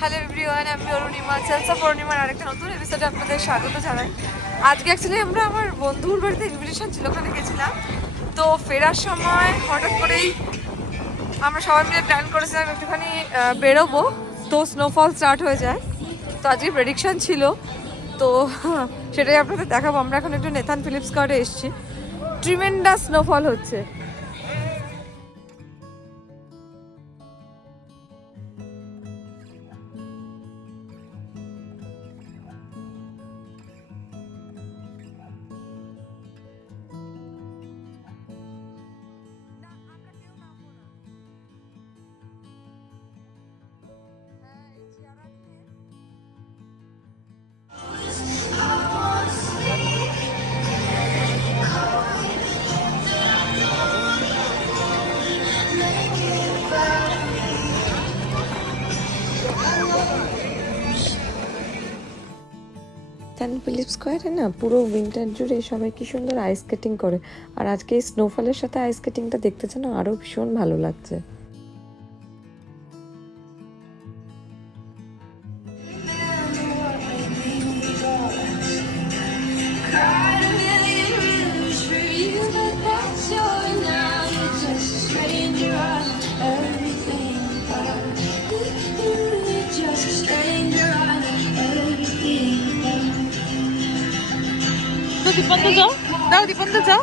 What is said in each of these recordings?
Hello everyone, আমি Arunima. Sales of অরুণিমার আরেকটা নতুন এপিসোডে আপনাদের স্বাগত জানাই। আজকে অ্যাকচুয়ালি আমরা আমার বন্ধুর বাড়িতে ইনভিটেশন ছিল, ওখানে গেছিলাম। তো ফেরার সময় হঠাৎ করেই আমরা সবাই মিলে প্ল্যান করেছিলাম একটুখানি বেরোবো, তো স্নোফল স্টার্ট হয়ে যায়। তো আজকে প্রেডিকশন ছিল, তো সেটাই আপনাদের দেখাবো। আমরা এখন একটু নেথান ফিলিপস গার্ডে এসেছি। ট্রিমেন্ডাস স্নোফল হচ্ছে। নেথান ফিলিপস স্কোয়ারে না পুরো উইন্টার জুড়ে সবাই কি সুন্দর আইস স্কেটিং করে। আর আজকে এই স্নোফলের সাথে আইস স্কেটিংটা দেখতে যেন আরও ভীষণ ভালো লাগছে। দীপন্ত যাও, দাও দীপন্ত যাও।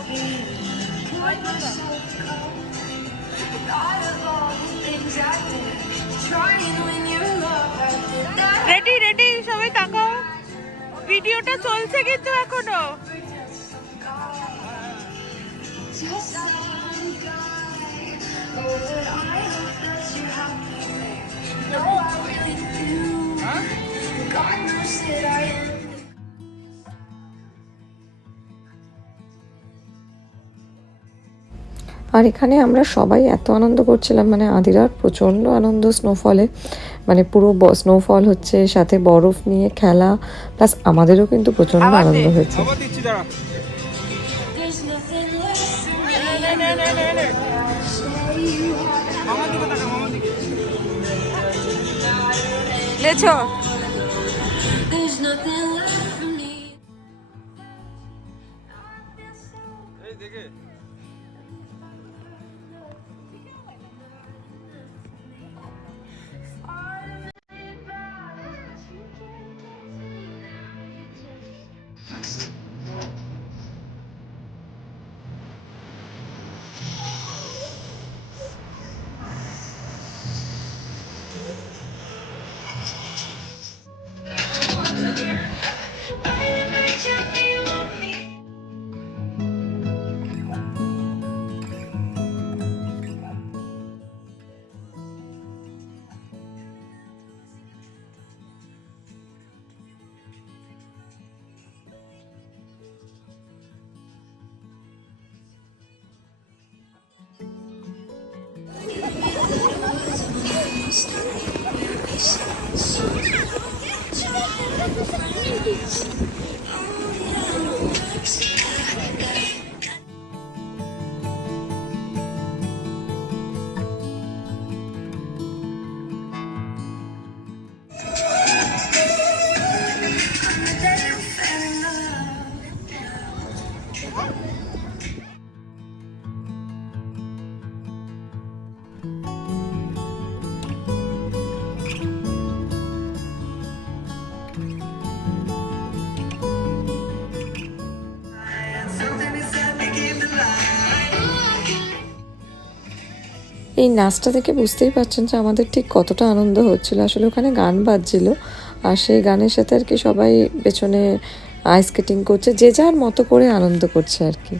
রেডি রেডি, সবাই তাকাও, ভিডিওটা চলছে কিন্তু এখনো। আর এখানে আমরা সবাই এত আনন্দ করছিলাম, মানে আদিরার প্রচণ্ড আনন্দ স্নোফলে, মানে পুরো স্নোফল হচ্ছে, সাথে বরফ নিয়ে খেলা, প্লাস আমাদেরও কিন্তু প্রচণ্ড আনন্দ হয়েছে। লেছো এই নাচটা দেখে বুঝতেই পারছেন যে আমাদের ঠিক কতটা আনন্দ হচ্ছিল। আসলে ওখানে গান বাজছিল, আর সেই গানের সাথে আর কি সবাই পেছনে আইস স্কেটিং করছে, যে যার মতো করে আনন্দ করছে আর কি।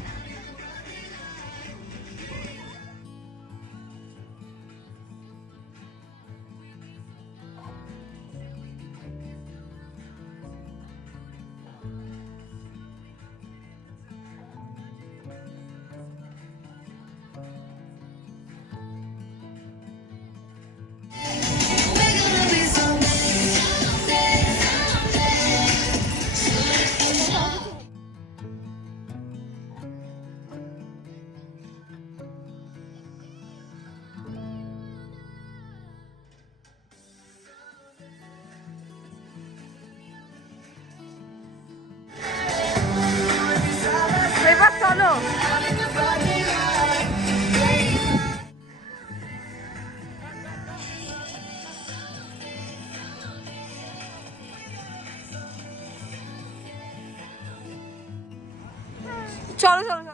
চলো চলো চলো।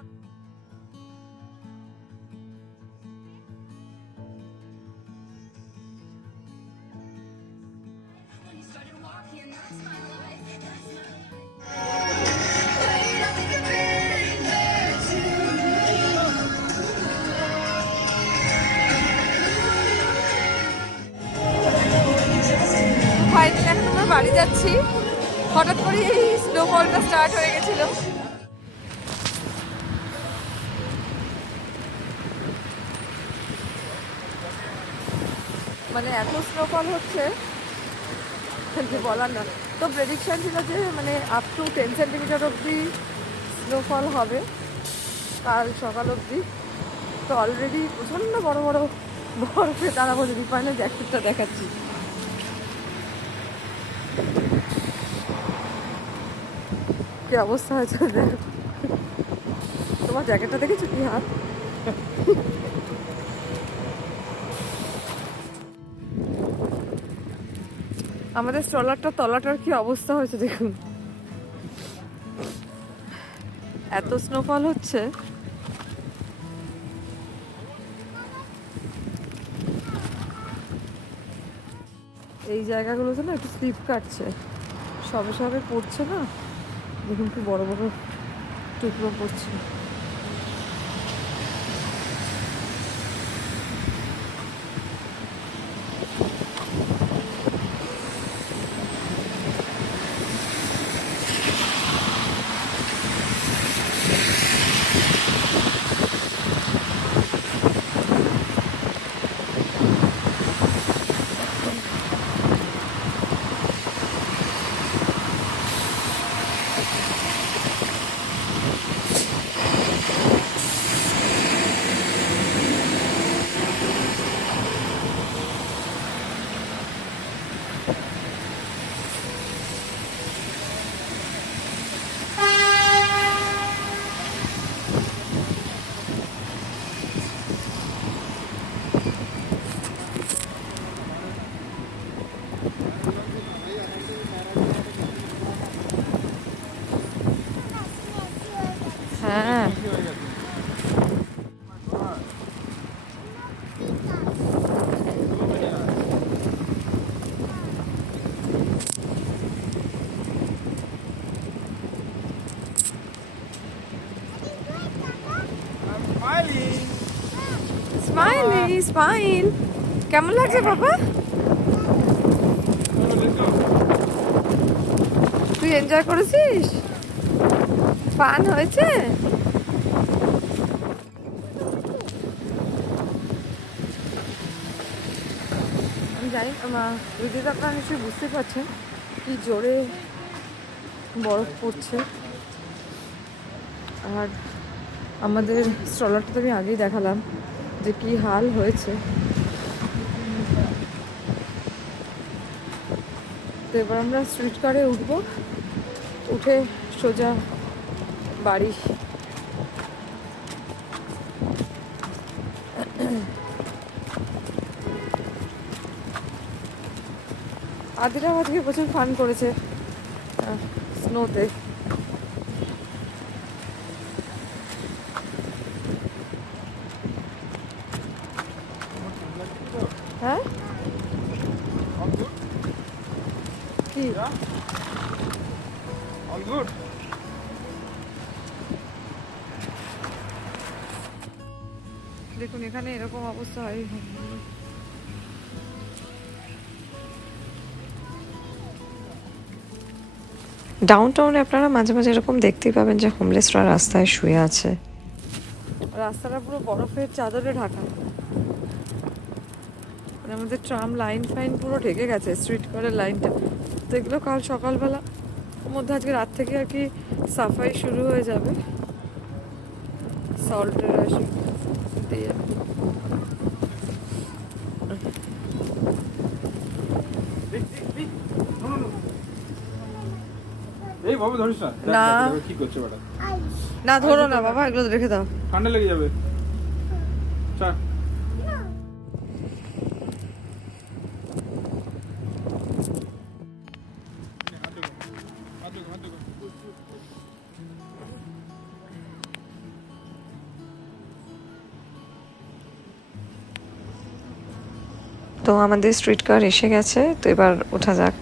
ফাইনালি এখন আমরা বাড়ি যাচ্ছি। হঠাৎ করে এই স্নোফলটা স্টার্ট হয়ে গেছিল। মানে এত স্নোফল হচ্ছে যে বলার না। তো প্রেডিকশন ছিল যে মানে আপ টু 10 সেন্টিমিটার অবধি স্নোফল হবে কাল সকাল অবধি। তো অলরেডি প্রচণ্ড বড় বড় বরফে দাঁড়াবো যদি পায় না। জ্যাকেটটা দেখাচ্ছি, কি অবস্থা হয়েছে দেখো। তোমার জ্যাকেটটা দেখেছো কি হাত? আমাদের স্ট্রলারটা তলাটার কি অবস্থা হয়েছে দেখুন, এত স্নোফল হচ্ছে। এই জায়গাগুলোতে না একটু স্লিপ কাটছে, সবে সবে পড়ছে না, দেখুন কি বড় বড় টুকরো পড়ছে। হ্যাঁ স্মাইলি স্মাইল। কেমন লাগছে বাবা? তুই এনজয় করেছিস? ফান হয়েছে? আমি জানি দিদি, আপনারা নিশ্চয়ই বুঝতে পারছেন কি জোরে বরফ পড়ছে। আর আমাদের স্ট্রলারটা তো আমি আগেই দেখালাম যে কি হাল হয়েছে। তো এবার আমরা স্ট্রিট কারে উঠবো, উঠে সোজা বাড়ি। আদিরা আজকে প্রচুর ফান করেছে স্নোতে। হ্যাঁ কি দেখুন এখানে এরকম অবস্থা হয়। ডাউনটাউনে আপনারা মাঝে মাঝে এরকম দেখতেই পাবেন যে হোমলেসরা রাস্তায় শুয়ে আছে। রাস্তাটা পুরো বরফের চাদরে ঢাকা। মানে আমাদের ট্রাম লাইন ফাইন পুরো ঢেকে গেছে, স্ট্রিট কারের লাইনটা। তো এগুলো কাল সকালবেলা মধ্যে আজকে রাত থেকে আর কি সাফাই শুরু হয়ে যাবে, সল্টের দিয়ে। এইভাবে ধরিস না। না কি করছে বেটা? না ধরো না বাবা, এগুলো রেখে দাও, ঠান্ডা লেগে যাবে। চল তো আমাদের স্ট্রিট কার এসে গেছে, তো এবার ওঠা যাক।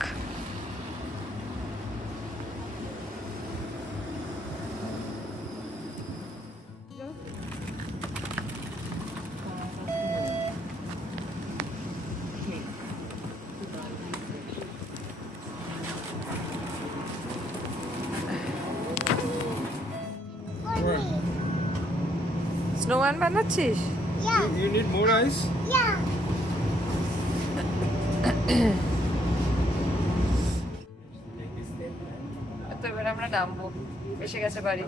Snowman বানাচ্ছিস? You need more ice? তো এবার আমরা নামবো, এসে গেছে বাড়ি।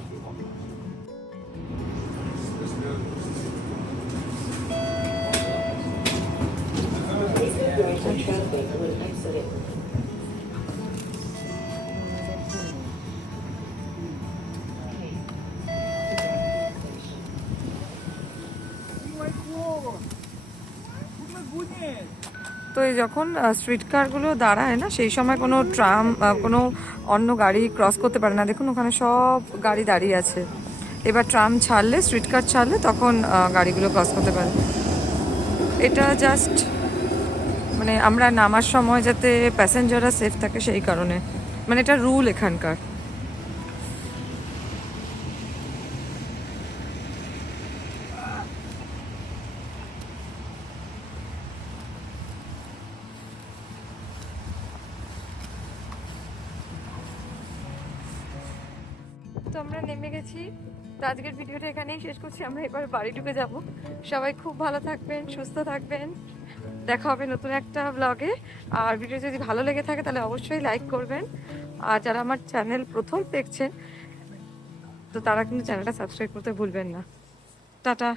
তো এই যখন স্ট্রিট কারগুলো দাঁড়ায় না, সেই সময় কোনো ট্রাম কোনো অন্য গাড়ি ক্রস করতে পারে না। দেখুন ওখানে সব গাড়ি দাঁড়িয়ে আছে। এবার ট্রাম ছাড়লে, স্ট্রিট কার ছাড়লে তখন গাড়িগুলো ক্রস করতে পারে। এটা জাস্ট মানে আমরা নামার সময় যাতে প্যাসেঞ্জাররা সেফ থাকে সেই কারণে, মানে এটা রুল এখানকার। তো আমরা নেমে গেছি। তো আজকের ভিডিওটা এখানেই শেষ করছি। আমরা এবার বাড়ি ঢুকে যাব। সবাই খুব ভালো থাকবেন, সুস্থ থাকবেন। দেখা হবে নতুন একটা ব্লগে। আর ভিডিও যদি ভালো লেগে থাকে তাহলে অবশ্যই লাইক করবেন। আর যারা আমার চ্যানেল প্রথম দেখছেন তো তারা কিন্তু চ্যানেলটা সাবস্ক্রাইব করতে ভুলবেন না। টাটা।